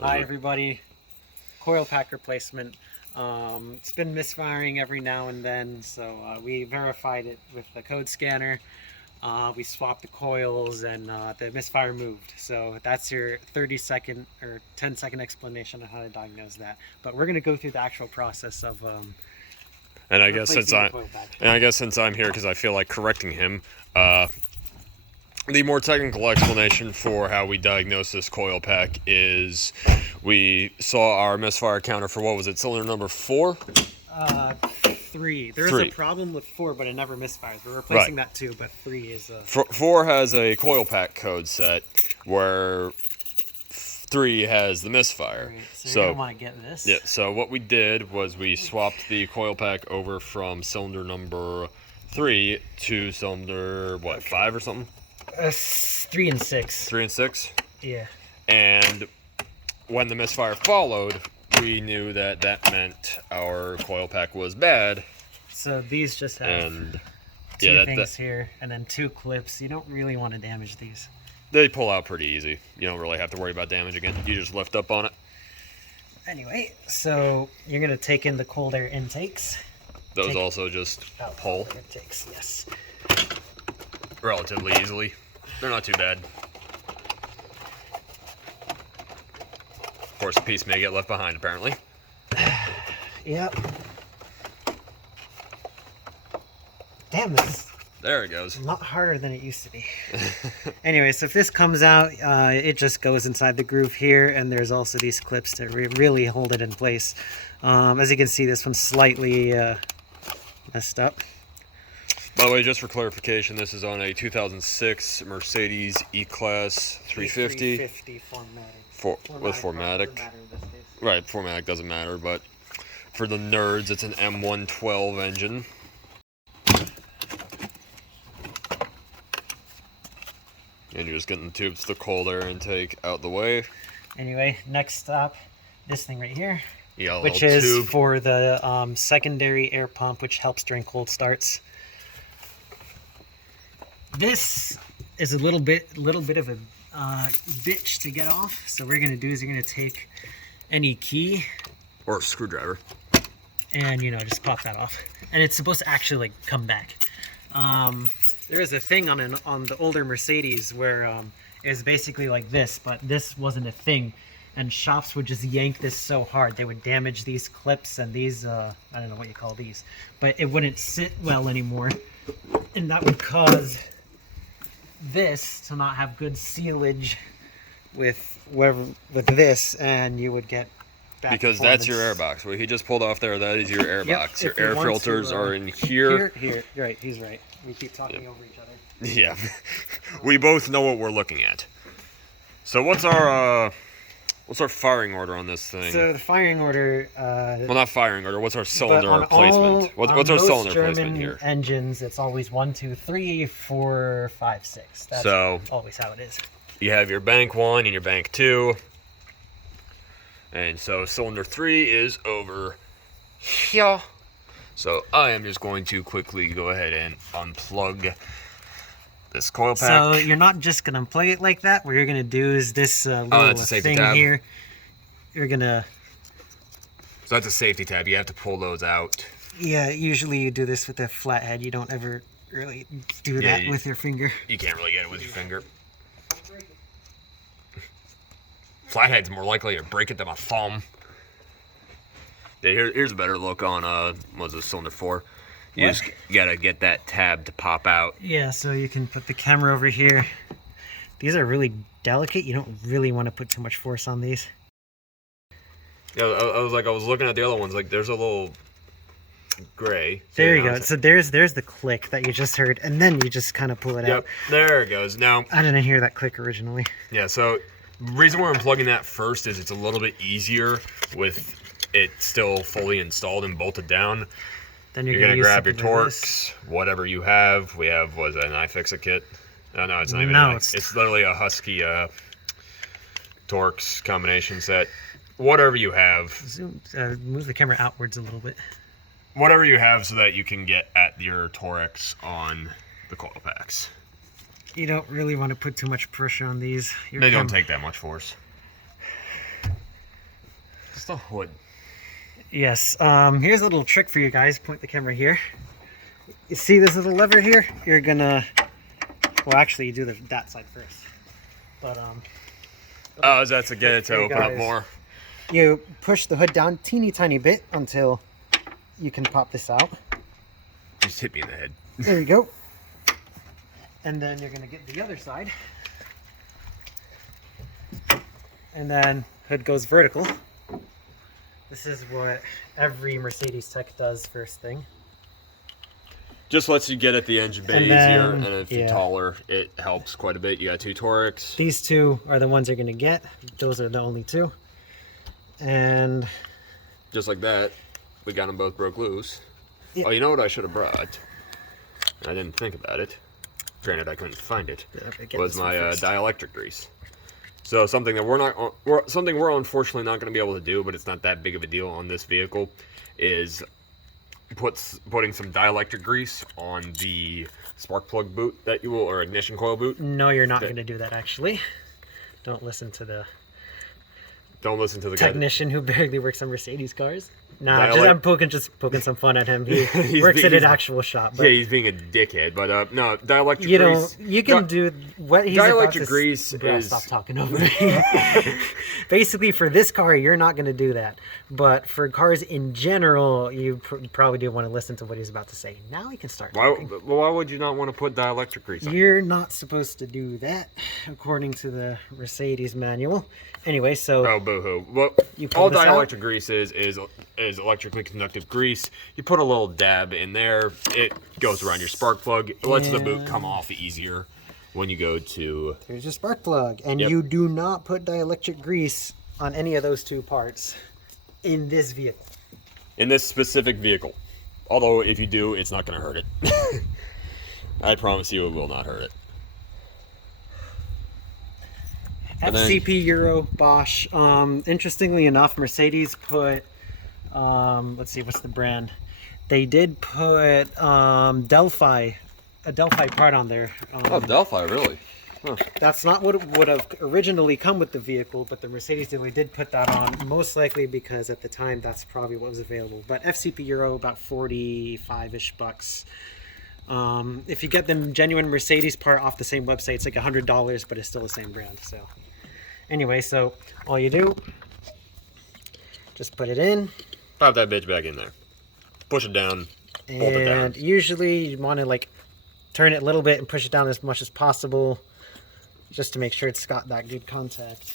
Hi everybody, coil pack replacement. It's been misfiring every now and then, so we verified it with the code scanner. We swapped the coils and the misfire moved. So that's your 30-second or 10-second explanation on how to diagnose that. But we're going to go through the actual process of and I guess since I'm here because I feel like correcting him, the more technical explanation for how we diagnose this coil pack is we saw our misfire counter for, what was it, cylinder number 4? 3. There's a problem with 4, but it never misfires. We're replacing that too, but 3 is a... 4 has a coil pack code set where 3 has the misfire. Right, so you're gonna want to get this. Yeah, so what we did was we swapped the coil pack over from cylinder number 3 to cylinder, what, 5 or something? 3 and 6. 3 and 6? Yeah. And when the misfire followed, we knew that that meant our coil pack was bad. So these just have two things here and then 2 clips. You don't really want to damage these. They pull out pretty easy. You don't really have to worry about damaging it. You just lift up on it. Anyway, so you're going to take in the cold air intakes. Those also just pull. Intakes, yes. Relatively easily. They're not too bad. Of course, a piece may get left behind, apparently. Yep. Damn, this there it goes. a lot harder than it used to be. Anyway, so if this comes out, it just goes inside the groove here, and there's also these clips to really hold it in place. As you can see, this one's slightly messed up. By the way, just for clarification, this is on a 2006 Mercedes E-Class 350. E350 4matic. With 4matic. Right, 4matic doesn't matter, but for the nerds, it's an M112 engine. And you're just getting the tubes, the cold air intake out the way. Anyway, next stop, this thing right here, yeah, which is for the secondary air pump, which helps during cold starts. This is a little bit of a bitch to get off. So what we're gonna do is you're gonna take any key or a screwdriver, and just pop that off. And it's supposed to actually like come back. There is a thing on the older Mercedes where it was basically like this, but this wasn't a thing, and shops would just yank this so hard they would damage these clips and these I don't know what you call these, but it wouldn't sit well anymore, and that would cause this to not have good sealage with this, and you would get back because that's your air box. What he just pulled off there, that is your air box. Your air filters are in here. Here. Right, he's right. We keep talking over each other. Yeah. We both know what we're looking at. So what's our firing order on this thing? So the firing order... well, not firing order. What's our cylinder placement? What's our cylinder placement here? German engines, it's always 1, 2, 3, 4, 5, 6. That's always how it is. You have your bank 1 and your bank 2. And so cylinder 3 is over here. So I am just going to quickly go ahead and unplug this coil pack. So you're not just going to unplug it like that. What you're going to do is this little thing here. You're going to... So that's a safety tab. You have to pull those out. Yeah, usually you do this with a flathead. You don't ever really do that with your finger. You can't really get it with your finger. Flathead's more likely to break it than a thumb. Yeah, here's a better look on what's this, cylinder 4. You just gotta get that tab to pop out. Yeah, so you can put the camera over here. These are really delicate. You don't really want to put too much force on these. Yeah, I was looking at the other ones. Like, there's a little gray. There you go. So there's the click that you just heard, and then you just kind of pull it out. Yep, there it goes. Now I didn't hear that click originally. Yeah, so the reason we're unplugging that first is it's a little bit easier with it still fully installed and bolted down. Then you're gonna grab your Torx, whatever you have. We have, was that an iFixit kit? Oh, no, it's not even. No, it's literally a Husky Torx combination set. Whatever you have. Zoom, move the camera outwards a little bit. Whatever you have so that you can get at your Torx on the coil packs. You don't really want to put too much pressure on these. They don't take that much force. the hood. Yes. Here's a little trick for you guys. Point the camera here. You see this little lever here? You're gonna, well, actually, you do that side first. But Oh, is that to get it to open up more? You push the hood down teeny tiny bit until you can pop this out. Just hit me in the head. There you go. And then you're gonna get the other side. And then hood goes vertical. This is what every Mercedes tech does first thing. Just lets you get at the engine bay easier, and if you're taller, it helps quite a bit. You got 2 torics. These 2 are the ones you're gonna get. Those are the only 2. And just like that, we got them both broke loose. Yeah. Oh, you know what I should have brought? I didn't think about it. Granted, I couldn't find it. Was my dielectric grease. So something that we're unfortunately not going to be able to do, but it's not that big of a deal on this vehicle, is putting some dielectric grease on the spark plug boot that you will, or ignition coil boot. No, you're not going to do that. Actually, don't listen to the technician who barely works on Mercedes cars. Nah, I'm poking some fun at him. He works at an actual shop. But, yeah, he's being a dickhead. But no, dielectric grease. You know, you can do what he's dielectric grease is. Stop talking over me. Basically, for this car, you're not going to do that. But for cars in general, you probably do want to listen to what he's about to say. Now he can start. Why would you not want to put dielectric grease on? You're not supposed to do that, according to the Mercedes manual. Anyway, so. Oh, boo-hoo. Well, all dielectric grease is electrically conductive grease. You put a little dab in there, it goes around your spark plug. It lets the boot come off easier when you go to... Here's your spark plug. And you do not put dielectric grease on any of those 2 parts in this vehicle. In this specific vehicle. Although, if you do, it's not going to hurt it. I promise you it will not hurt it. FCP, Euro, Bosch. Interestingly enough, Mercedes put... let's see, what's the brand? They did put Delphi, a Delphi part on there. Oh, Delphi, really? Huh. That's not what would have originally come with the vehicle, but the Mercedes dealer did put that on, most likely because at the time that's probably what was available. But FCP Euro, about 45-ish bucks. If you get the genuine Mercedes part off the same website, it's like $100, but it's still the same brand. So anyway, so all you do, just put it in. Pop that bitch back in there. Push it down. Bolt it down. And usually you want to like turn it a little bit and push it down as much as possible, just to make sure it's got that good contact.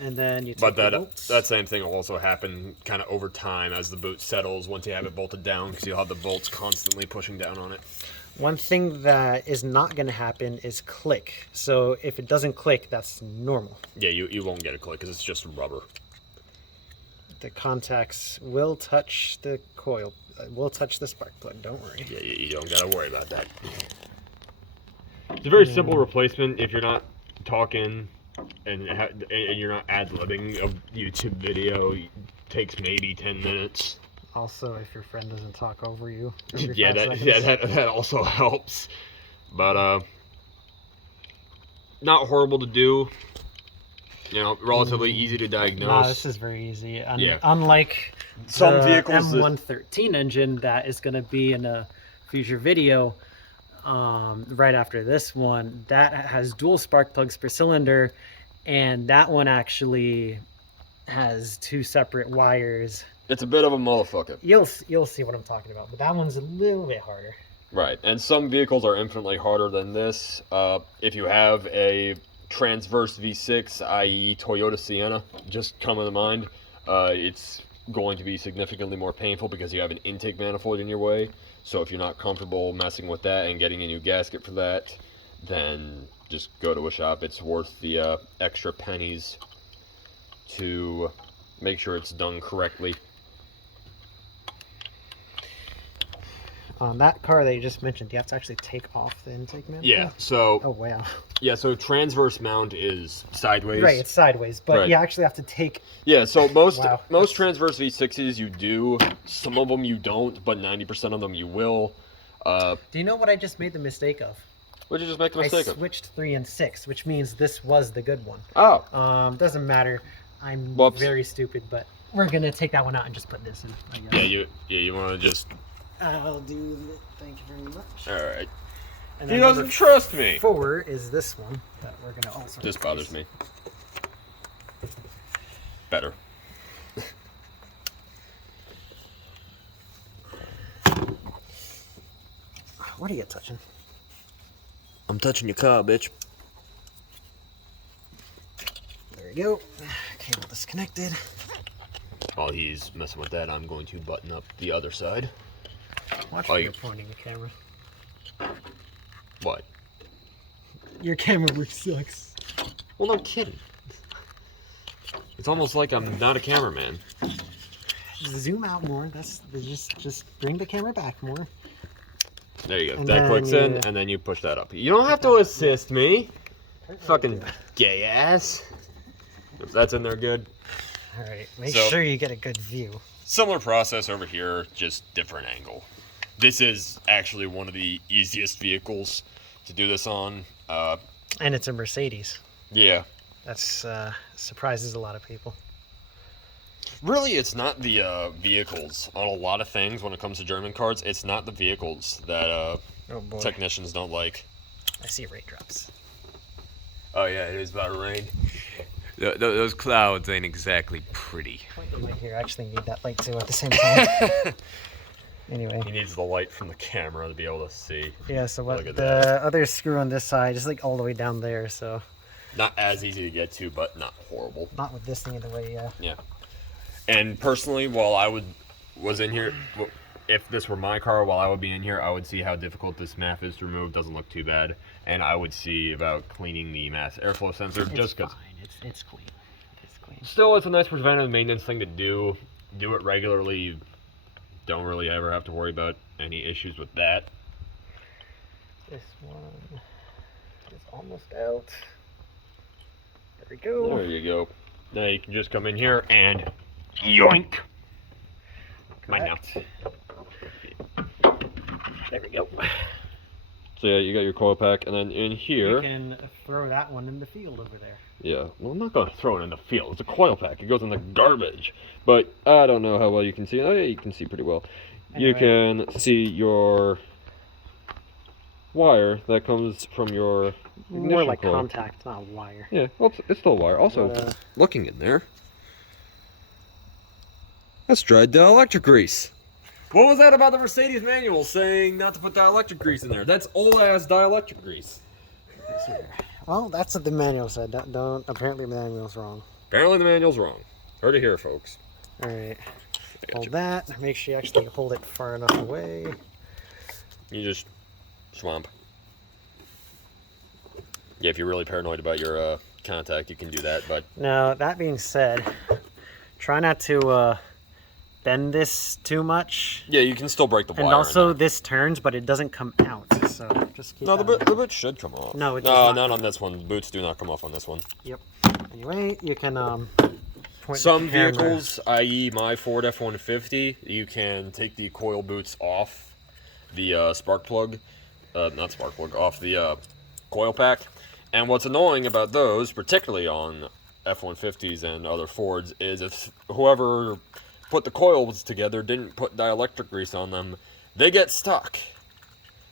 And then you take the bolts. That same thing will also happen kind of over time as the boot settles once you have it bolted down, because you'll have the bolts constantly pushing down on it. One thing that is not going to happen is click. So if it doesn't click, that's normal. Yeah, you won't get a click because it's just rubber. The contacts will touch the coil, will touch the spark plug, don't worry. Yeah, you don't got to worry about that. It's a very simple replacement if you're not talking and you're not ad-libbing a YouTube video. It takes maybe 10 minutes. Also, if your friend doesn't talk over you. That also helps. But not horrible to do. You know, relatively easy to diagnose. No, this is very easy. Unlike some vehicles, M113 engine that is going to be in a future video right after this one, that has dual spark plugs per cylinder, and that one actually has 2 separate wires. It's a bit of a motherfucker. You'll see what I'm talking about, but that one's a little bit harder. Right, and some vehicles are infinitely harder than this. If you have a transverse V6, i.e. Toyota Sienna, just coming to mind, it's going to be significantly more painful because you have an intake manifold in your way. So if you're not comfortable messing with that and getting a new gasket for that, then just go to a shop. It's worth the extra pennies to make sure it's done correctly. On that car that you just mentioned, you have to actually take off the intake manifold? Yeah, so... Oh, wow. Yeah, so transverse mount is sideways. Right, it's sideways, but you actually have to take... Yeah, so most transverse V6s you do. Some of them you don't, but 90% of them you will. Do you know what I just made the mistake of? What did you just make the mistake of? I switched 3 and 6, which means this was the good one. Oh. Doesn't matter. I'm very stupid, but we're gonna take that one out and just put this in. I guess. Yeah, you want to just... I'll do it. Thank you very much. All right. And He then doesn't trust me. 4 is this one that we're gonna also. This bothers me. Better. What are you touching? I'm touching your car, bitch. There we go. Cable disconnected. While he's messing with that, I'm going to button up the other side. Watch where you're pointing the camera. What? Your camera work sucks. Well, no kidding. It's almost like I'm not a cameraman. Zoom out more. That's just bring the camera back more. There you go. And that clicks in, and then you push that up. You don't have to assist me. Fucking gay ass. If that's in there good. Alright, make sure you get a good view. Similar process over here, just different angle. This is actually one of the easiest vehicles to do this on. And it's a Mercedes. Yeah. That's surprises a lot of people. Really, it's not the vehicles. On a lot of things, when it comes to German cars, it's not the vehicles that technicians don't like. I see raindrops. Oh yeah, it is about to rain. Those clouds ain't exactly pretty. Right here, I actually need that light too at the same time. Anyway. He needs the light from the camera to be able to see. Yeah, so what the other screw on this side is like all the way down there, so. Not as easy to get to, but not horrible. Not with this thing in the way, yeah. Yeah. And personally, while I was in here, if this were my car, while I would be in here, I would see how difficult this MAF is to remove. Doesn't look too bad. And I would see about cleaning the mass airflow sensor. It's just because. It's clean. It's clean. Still, it's a nice preventative maintenance thing to do. Do it regularly. You don't really ever have to worry about any issues with that. This one is almost out. There we go. There you go. Now you can just come in here and yoink. Mine now. There we go. So yeah, you got your coil pack, and then in here... You can throw that one in the field over there. Yeah, well, I'm not going to throw it in the field. It's a coil pack. It goes in the garbage. But I don't know how well you can see. Oh yeah, you can see pretty well. Anyway. You can see your wire that comes from your ignition more like coil. contact, not a wire. Yeah, well, it's still a wire. Also, looking in there, that's dried dielectric grease. What was that about the Mercedes manual saying not to put dielectric grease in there? That's old-ass dielectric grease. Well, that's what the manual said. Don't apparently the manual's wrong. Apparently the manual's wrong. Heard it here, folks. Alright. Hold that. Make sure you actually hold it far enough away. You just swamp. Yeah, if you're really paranoid about your contact, you can do that, but... Now, that being said, try not to bend this too much. Yeah, you can still break the wire. And also, this turns, but it doesn't come out, so just keep the boot should come off. No, it does not on this one. The boots do not come off on this one. Yep. Anyway, you can point some vehicles, i.e. my Ford F-150, you can take the coil boots off the spark plug, not spark plug, off the coil pack. And what's annoying about those, particularly on F-150s and other Fords, is if whoever put the coils together didn't put dielectric grease on them, they get stuck.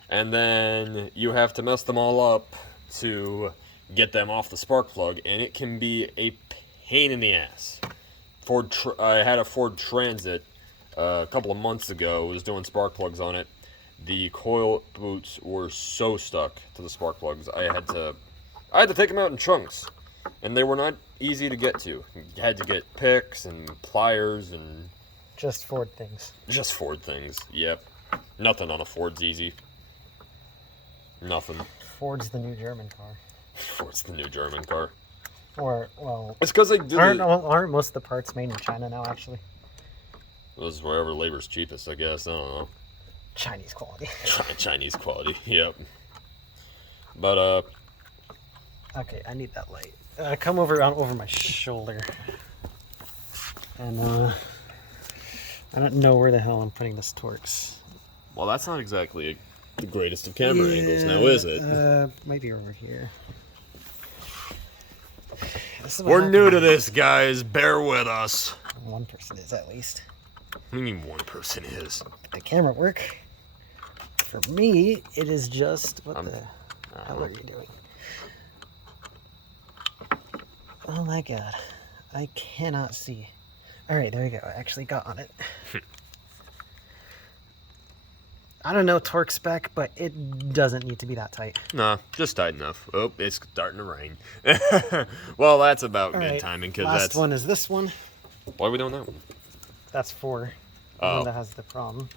And then you have to mess them all up to get them off the spark plug, and it can be a pain in the ass. I had a Ford Transit a couple of months ago, was doing spark plugs on it. The coil boots were so stuck to the spark plugs, I had to take them out in chunks, and they were not easy to get to. You had to get picks and pliers and... Just Ford things. Just Ford things, yep. Nothing on a Ford's easy. Nothing. Ford's the new German car. Ford's the new German car. Or, well... It's because they do... Aren't most of the parts made in China now, actually? This is wherever labor's cheapest, I guess. I don't know. Chinese quality. Chinese quality, yep. But, Okay, I need that light. Come over my shoulder. And, I don't know where the hell I'm putting this Torx. Well, that's not exactly the greatest of camera angles now, is it? Might be over here. We're new to this, guys. Bear with us. one person is at least. What do you mean one person is? The camera work. For me, it is just... What the hell are you doing? Oh my god. I cannot see. Alright, there we go. I actually got on it. I don't know torque spec, but it doesn't need to be that tight. Nah, just tight enough. Oh, it's starting to rain. Well, that's about good timing. Cause last one is this one. Why are we doing that one? That's for the one that has the problem.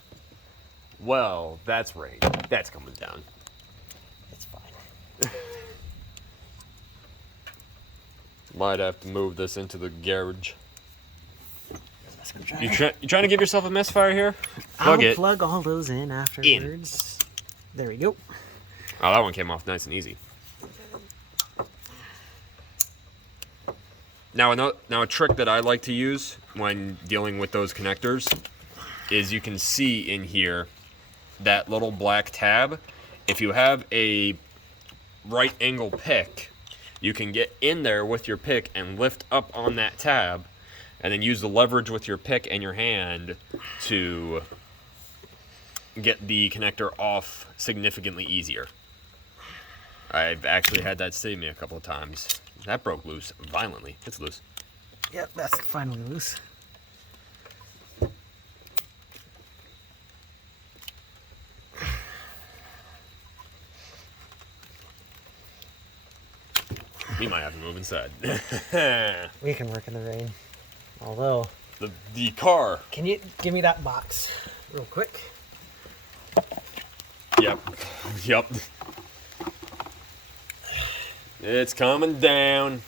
Well, that's rain. That's coming down. It's fine. Might have to move this into the garage. You trying to give yourself a misfire here? I'll plug all those in afterwards. There we go. Oh, that one came off nice and easy. Now a trick that I like to use when dealing with those connectors is you can see in here that little black tab. If you have a right angle pick, you can get in there with your pick and lift up on that tab and then use the leverage with your pick and your hand to get the connector off significantly easier. I've actually had that save me a couple of times. That broke loose violently. It's loose. Yep, that's finally loose. We might have to move inside. We can work in the rain. Although... The car. Can you give me that box real quick? Yep. Yep. It's coming down.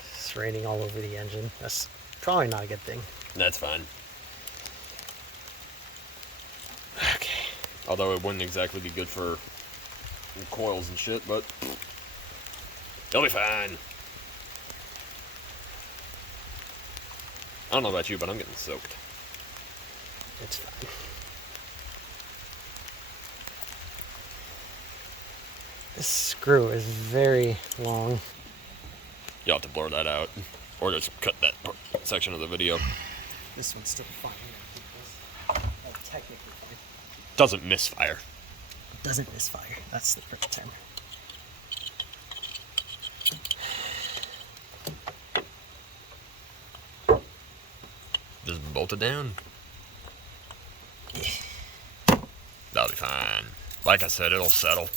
It's raining all over the engine. That's probably not a good thing. That's fine. Okay. Although it wouldn't exactly be good for coils and shit, but they'll be fine. I don't know about you, but I'm getting soaked. It's fine. This screw is very long. You'll have to blur that out. Or just cut that section of the video. This one's still fine. Technically fine. Doesn't misfire. Doesn't misfire. That's the correct term. Just bolt it down. That'll be fine. Like I said, it'll settle.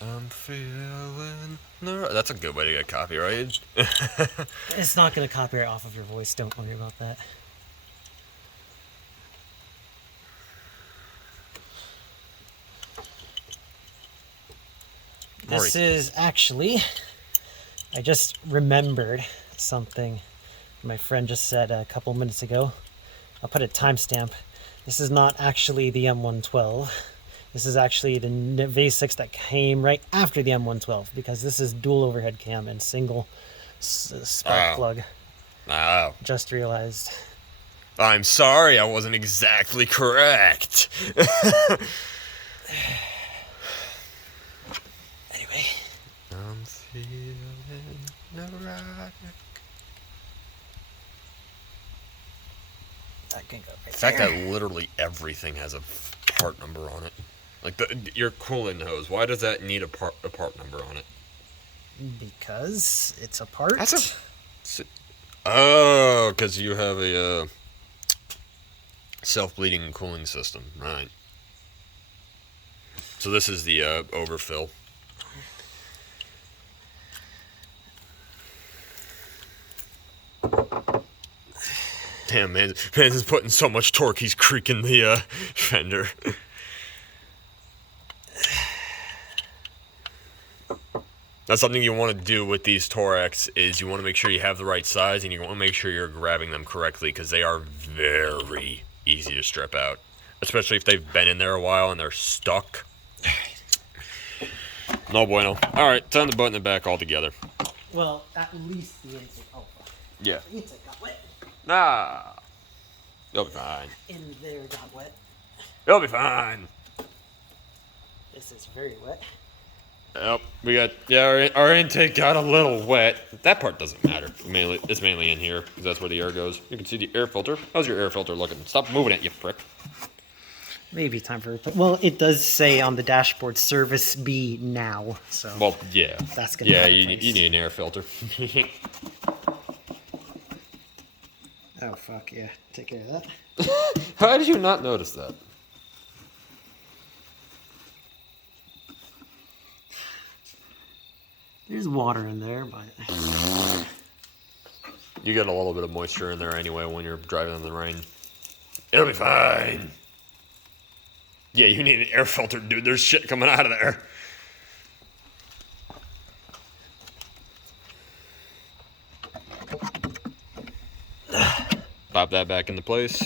I'm feeling... No, that's a good way to get copyrighted. It's not going to copyright off of your voice. Don't worry about that. This is actually... I just remembered something my friend just said a couple minutes ago. I'll put a timestamp. This is not actually the M112. This is actually the V6 that came right after the M112 because this is dual overhead cam and single spark plug. Oh. Just realized. I'm sorry, I wasn't exactly correct. Anyway. I'm feeling neurotic. That can go right The fact there. that literally everything has a part number on it. Like your cooling hose, why does that need a part number on it? Because it's a part. Oh, because you have a self-bleeding cooling system, right? So this is the overfill. Damn, man is putting so much torque, he's creaking the fender. That's something you want to do with these Torax is you want to make sure you have the right size and you want to make sure you're grabbing them correctly because they are very easy to strip out. Especially if they've been in there a while and they're stuck. No bueno. Alright, time to button it back all together. Well, at least the intake. Oh, yeah. The intake got wet. Nah. You'll be fine. In there got wet. You'll be fine. This is very wet. Yep, we got, yeah, our intake got a little wet. That part doesn't matter. It's mainly in here, because that's where the air goes. You can see the air filter. How's your air filter looking? Stop moving it, you prick. Maybe time for it. Well, it does say on the dashboard, service B now, so. Well, yeah. That's gonna yeah, be you need an air filter. Oh, fuck, yeah. Take care of that. How did you not notice that? There's water in there, but... You get a little bit of moisture in there anyway when you're driving in the rain. It'll be fine. Yeah, you need an air filter, dude. There's shit coming out of there. Pop that back into place.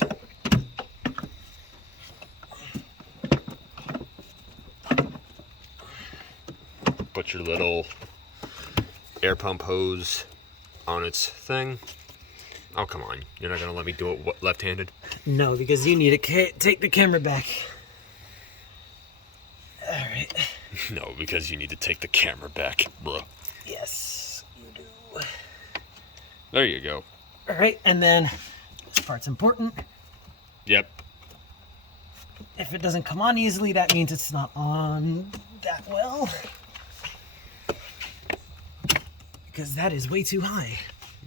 Put your little air pump hose on its thing. Oh, come on. You're not going to let me do it left-handed? No, because you need to take the camera back. All right. No, because you need to take the camera back, bro. Yes, you do. There you go. All right, and then this part's important. Yep. If it doesn't come on easily, that means it's not on that well. Because that is way too high.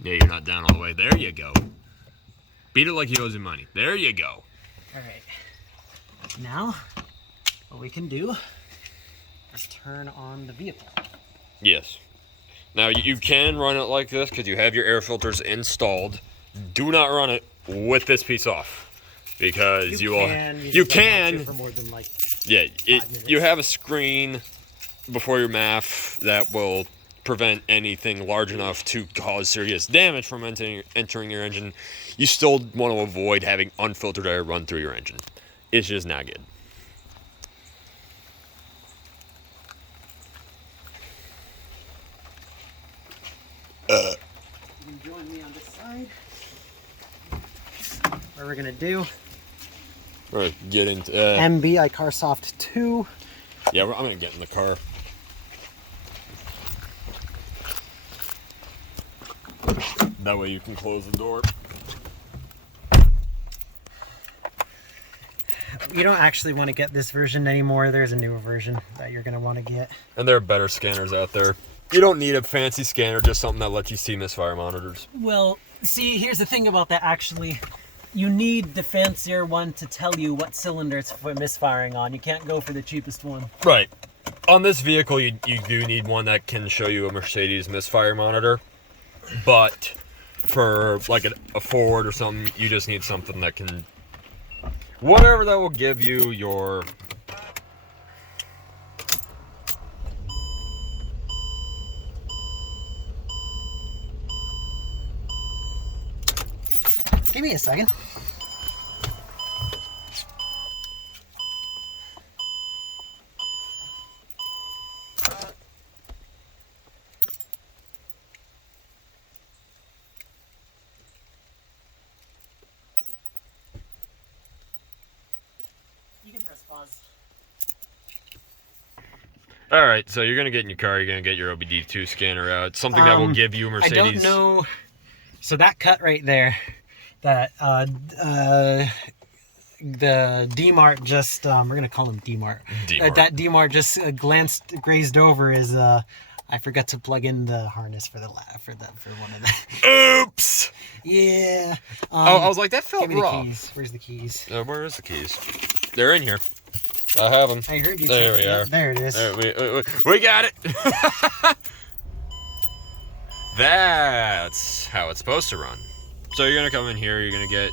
Yeah, you're not down all the way. There you go. Beat it like he owes you money. There you go. All right. Now, what we can do is turn on the vehicle. Yes. Now, you can run it like this because you have your air filters installed. Do not run it with this piece off. Because you can. For more than like yeah, you have a screen before your MAF that will prevent anything large enough to cause serious damage from entering your engine. You still want to avoid having unfiltered air run through your engine. It's just not good. You can join me on this side. What we're gonna do? We're gonna get into MB iCarsoft 2. Yeah, I'm gonna get in the car. That way you can close the door. You don't actually want to get this version anymore. There's a newer version that you're going to want to get. And there are better scanners out there. You don't need a fancy scanner, just something that lets you see misfire monitors. Well, see, here's the thing about that, actually. You need the fancier one to tell you what cylinder it's misfiring on. You can't go for the cheapest one. Right. On this vehicle, you do need one that can show you a Mercedes misfire monitor. But for like a Ford or something, you just need something that can... Whatever that will give you your... Give me a second. You can press pause. All right, so you're going to get in your car, you're going to get your OBD2 scanner out. Something that will give you Mercedes... I don't know. So that cut right there, that the D-Mart just, we're going to call him D-Mart. That D-Mart just grazed over is, I forgot to plug in the harness for one of them. Oops! Yeah. I was like, that felt give me raw. the keys. Where's the keys? Where is the keys? They're in here. I have them. I heard you. There we are. There it is. We got it. That's how it's supposed to run. So you're gonna come in here. You're gonna get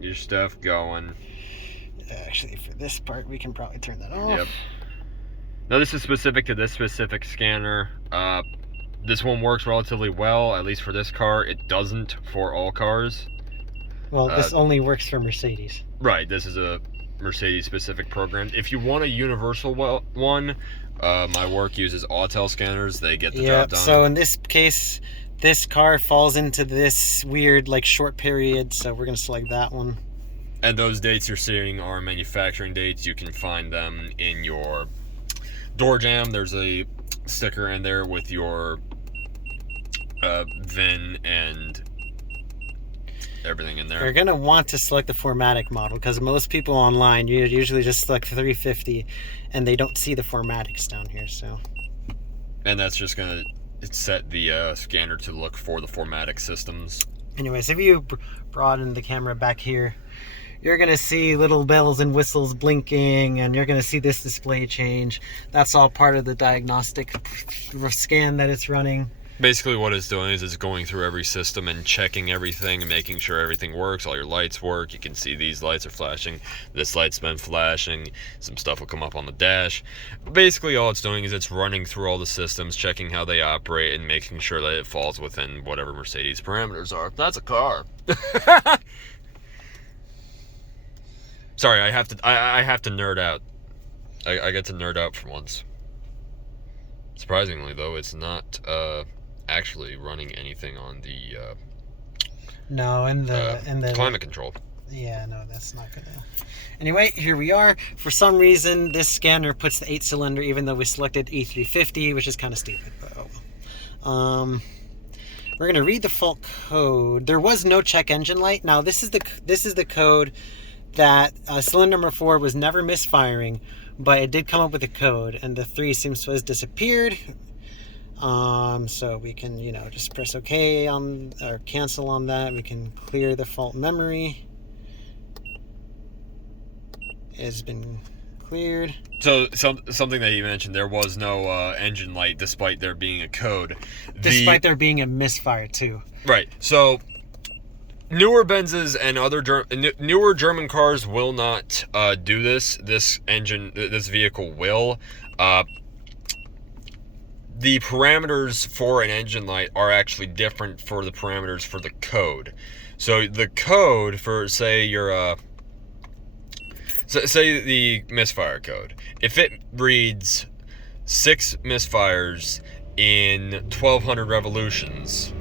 your stuff going. Actually, for this part, we can probably turn that off. Yep. Now this is specific to this specific scanner. This one works relatively well, at least for this car. It doesn't for all cars. Well, this only works for Mercedes. Right. This is a Mercedes specific program. If you want a universal one, my work uses Autel scanners. They get the job done. So in this case, this car falls into this weird like short period, so we're gonna select that one. And those dates you're seeing are manufacturing dates. You can find them in your door jamb, there's a sticker in there with your VIN and everything in there. You're going to want to select the 4matic model, because most people online, you usually just select 350 and they don't see the 4matics down here. So, and that's just going to set the scanner to look for the 4matic systems. Anyways, if you broaden the camera back here, you're going to see little bells and whistles blinking, and you're going to see this display change. That's all part of the diagnostic scan that it's running. Basically what it's doing is it's going through every system and checking everything and making sure everything works. All your lights work. You can see these lights are flashing. This light's been flashing. Some stuff will come up on the dash. Basically all it's doing is it's running through all the systems, checking how they operate, and making sure that it falls within whatever Mercedes parameters are. That's a car. Sorry, I have to nerd out. I get to nerd out for once. Surprisingly though, it's not actually running anything on the the climate control. Yeah, no, that's not gonna. Anyway, here we are. For some reason, this scanner puts the 8-cylinder, even though we selected E350, which is kind of stupid. But we're gonna read the fault code. There was no check engine light. Now this is the code that cylinder number 4 was never misfiring, but it did come up with a code, and the 3 seems to have disappeared. So we can, just press OK on, or cancel on that. We can clear the fault memory. It's been cleared. So something that you mentioned, there was no engine light despite there being a code. Despite there being a misfire too. Right. So newer Benzes and other newer German cars will not do this. This vehicle will. The parameters for an engine light are actually different for the parameters for the code. So the code for, say, your say the misfire code, if it reads 6 misfires in 1200 revolutions,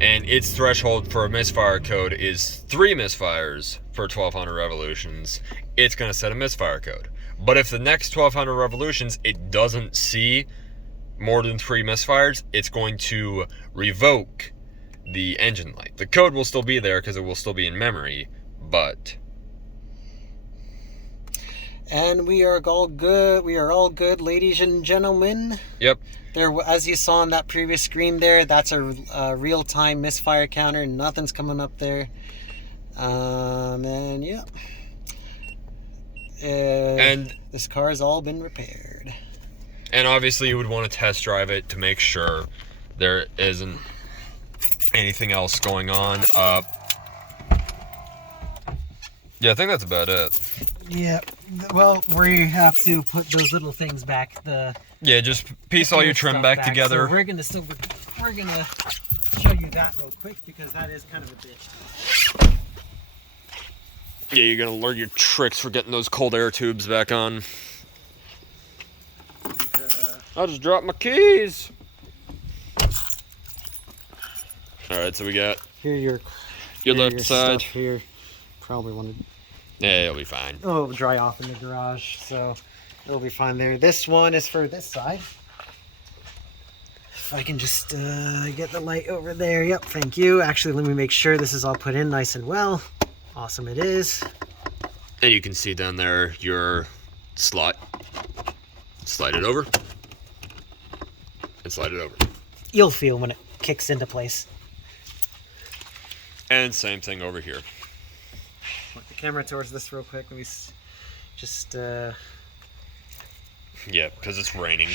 and its threshold for a misfire code is 3 misfires for 1200 revolutions, it's going to set a misfire code. But if the next 1200 revolutions it doesn't see more than 3 misfires, it's going to revoke the engine light. The code will still be there because it will still be in memory, but... And we are all good. We are all good, ladies and gentlemen. Yep. There, as you saw on that previous screen there, that's a real-time misfire counter. Nothing's coming up there. And yeah. And this car has all been repaired. And obviously you would want to test drive it to make sure there isn't anything else going on. Yeah, I think that's about it. Yeah, well, we have to put those little things back. Yeah, just piece all your trim back together. So we're gonna show you that real quick, because that is kind of a bitch. Yeah, you're gonna learn your tricks for getting those cold air tubes back on. I just dropped my keys. Alright, so we got your left side. Here. Probably wanted. Yeah, it'll be fine. Oh, it'll dry off in the garage, so it'll be fine there. This one is for this side. If I can just get the light over there. Yep, thank you. Actually, let me make sure this is all put in nice and well. Awesome it is. And you can see down there your slot. Slide it over. And slide it over. You'll feel when it kicks into place. And same thing over here. Point the camera towards this real quick. Let me just... Yeah, because it's raining.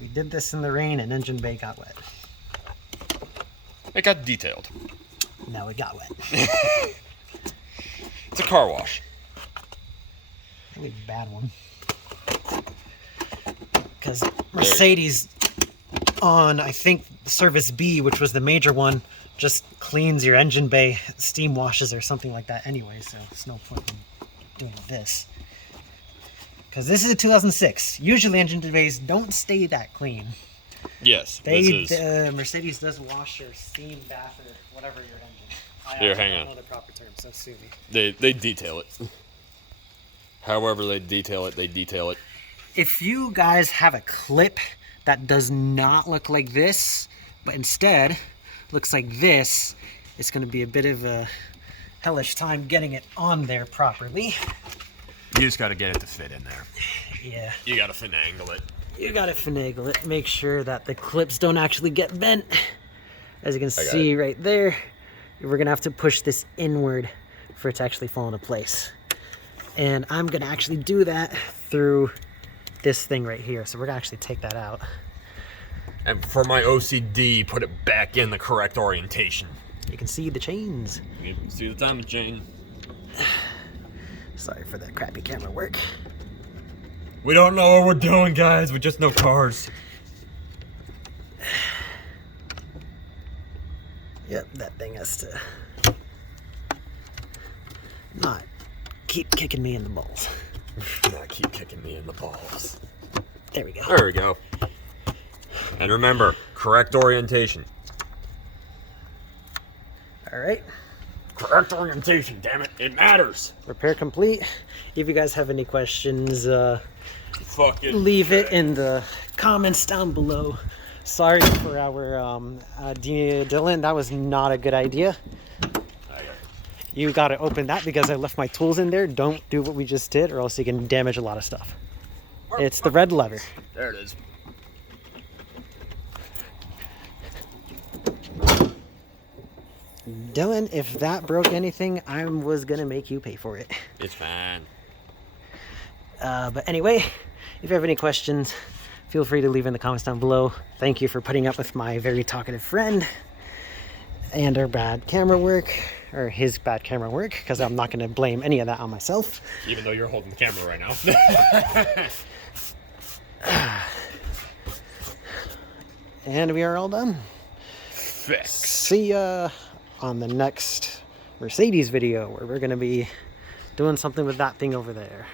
We did this in the rain and engine bay got wet. It got detailed. No, it got wet. It's a car wash. Really bad one. Because Mercedes on, I think, service B, which was the major one, just cleans your engine bay, steam washes or something like that anyway, so there's no point in doing this. Because this is a 2006. Usually engine bays don't stay that clean. Yes, Mercedes does wash your steam bath or whatever your engine. Here, hang on. I don't know the proper term, so sue me. They detail it. However they detail it, they detail it. if you guys have a clip that does not look like this, but instead looks like this, it's going to be a bit of a hellish time getting it on there properly. You just got to get it to fit in there. Yeah. You got to finagle it. You got to finagle it. Make sure that the clips don't actually get bent. As you can see right there, we're going to have to push this inward for it to actually fall into place. And I'm going to actually do that through this thing right here. So we're going to actually take that out. And for my OCD, put it back in the correct orientation. You can see the chains. You can see the timing chain. Sorry for that crappy camera work. We don't know what we're doing, guys. We just know cars. Yep, that thing has to not keep kicking me in the balls. Not keep kicking me in the balls. There we go. There we go. And remember, correct orientation. All right. Correct orientation, damn it. It matters. Repair complete. If you guys have any questions, Fucking leave it in the comments down below. Sorry for our Dylan, that was not a good idea. You got to open that because I left my tools in there. Don't do what we just did or else you can damage a lot of stuff. It's the red lever. There it is. Dylan, if that broke anything, I was going to make you pay for it. It's fine. But anyway, if you have any questions, feel free to leave in the comments down below. Thank you for putting up with my very talkative friend and our bad camera work, or his bad camera work, because I'm not going to blame any of that on myself. Even though you're holding the camera right now. And we are all done. Fixed. See ya on the next Mercedes video where we're going to be doing something with that thing over there.